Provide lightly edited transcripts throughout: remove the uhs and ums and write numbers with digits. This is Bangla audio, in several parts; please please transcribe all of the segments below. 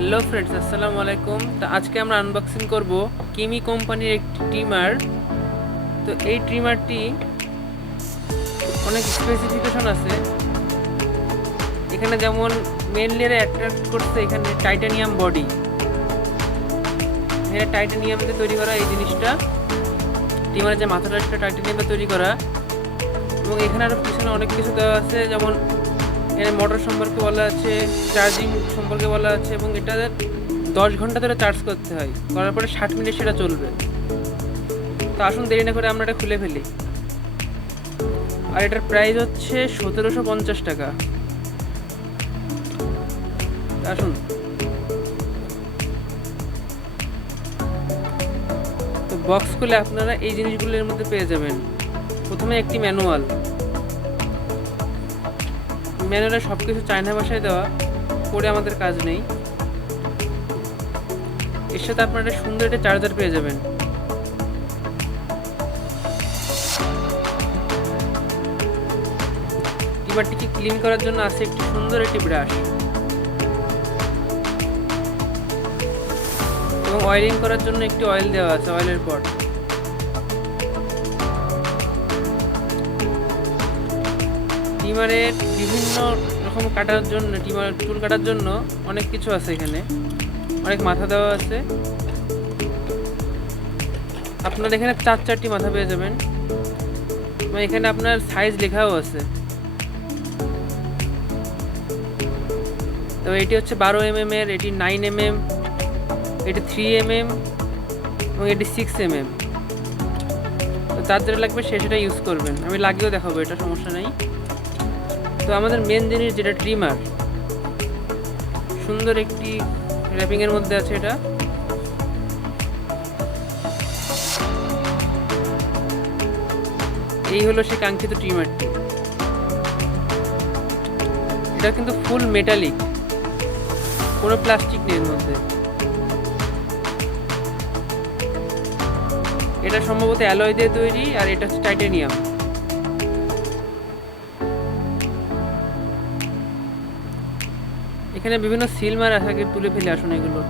হ্যালো ফ্রেন্ডস, আসসালামু আলাইকুম। তো আজকে আমরা আনবক্সিং করব কিমি কোম্পানির একটি ট্রিমার। তো এই ট্রিমারটি অনেক স্পেসিফিকেশন আছে। এখানে যেমন মেনলি অ্যাট্রাক্ট করছে এখানে টাইটানিয়াম বডি। এখানে টাইটানিয়াম দিয়ে তৈরি করা এই জিনিসটা, ট্রিমারের যে মাথাটা সেটা টাইটানিয়াম দিয়ে তৈরি করা। এবং এখানে আরও পিছনে অনেক কিছু দেওয়া আছে, যেমন এখানে মোটর সম্পর্কে বলা আছে, চার্জিং সম্পর্কে বলা আছে, এবং এটা 10 ঘন্টা ধরে চার্জ করতে হয়, করার পরে 60 মিনিট সেটা চলবে। তো আসুন দেরি না করে আমরা এটা খুলে ফেলি। আর এটার প্রাইস হচ্ছে 1750 টাকা। আসুন। তো বক্স খুলে আপনারা এই জিনিসগুলোর মধ্যে পেয়ে যাবেন। প্রথমে একটি ম্যানুয়ালে সব কিছু চায়না ভাষায় দেওয়া, পড়ে আমাদের কাজ নেই। এর সাথে আপনারা একটা সুন্দর একটা চার্জার পেয়ে যাবেন। ট্রিমারটিকে ক্লিন করার জন্য আছে একটি সুন্দর একটি ব্রাশ, এবং অয়েলিং করার জন্য একটি অয়েল দেওয়া আছে, অয়েলের পট। ট্রিমারের বিভিন্ন রকম কাটার জন্য, ট্রিমার চুল কাটার জন্য অনেক কিছু আছে। এখানে অনেক মাথা দেওয়া আছে। আপনার এখানে 4টি মাথা পেয়ে যাবেন, এবং এখানে আপনার সাইজ লেখাও আছে। তো এটি হচ্ছে 12 mm এর, এটি 9 mm, এটি 3 mm, এবং এটি 6 mm। তো তার যেটা লাগবে সেটা ইউজ করবেন। আমি লাগিয়েও দেখাবো, এটা সমস্যা নেই। তো আমাদের মেন জিনিস যেটা ট্রিমার, সুন্দর একটি র্যাপিংয়ের মধ্যে আছে এটা। এই হলো সেই কাঙ্ক্ষিত ট্রিমারটি। এটা কিন্তু ফুল মেটালিক, কোনো প্লাস্টিক নেই এর মধ্যে। এটা সম্ভবত অ্যালয় দিয়ে তৈরি, আর এটা হচ্ছে টাইটানিয়াম। এখানে বিভিন্ন সিল মারা আছে, তুলে ফেলে আসুন এগুলো।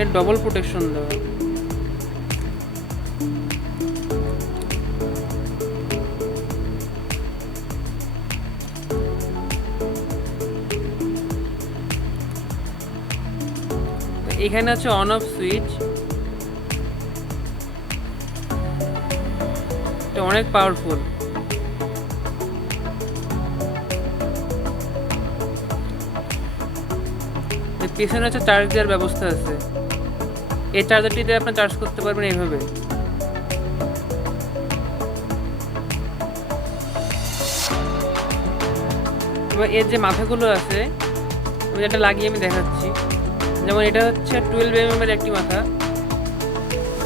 এর ডবল প্রোটেকশন দেওয়া। এখানে আছে অন অফ সুইচ। এটা অনেক পাওয়ারফুল। পিছনে হচ্ছে চার্জ দেওয়ার ব্যবস্থা আছে। এই চার্জারটিতে আপনি চার্জ করতে পারবেন এইভাবে। এবার এর যে মাথাগুলো আছে, আমি এটা লাগিয়ে আমি দেখাচ্ছি। যেমন এটা হচ্ছে 12 mm এর একটি মাথা।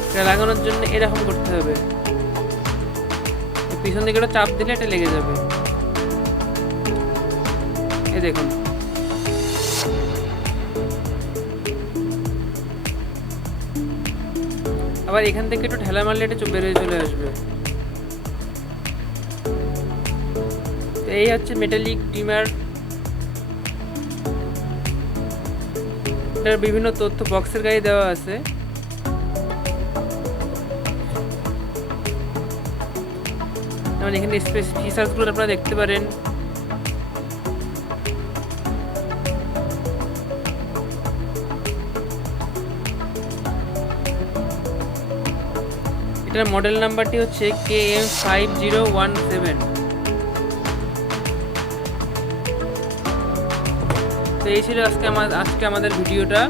এটা লাগানোর জন্য এরকম করতে হবে, পিছন দিকে একটা চাপ দিলে এটা লেগে যাবে। এই দেখুন। আবার এখান থেকে একটু ঠেলা মারলে এটা বেরিয়ে চলে আসবে। তো এই হচ্ছে মেটালিক ট্রিমার। এটার বিভিন্ন তথ্য বক্সের গায়ে দেওয়া আছে। যেমন এখানে ফিচার্সগুলো আপনারা দেখতে পারেন। এটার মডেল নাম্বারটি হচ্ছে KM5017। তো এই ছিল আজকে আমাদের ভিডিওটা।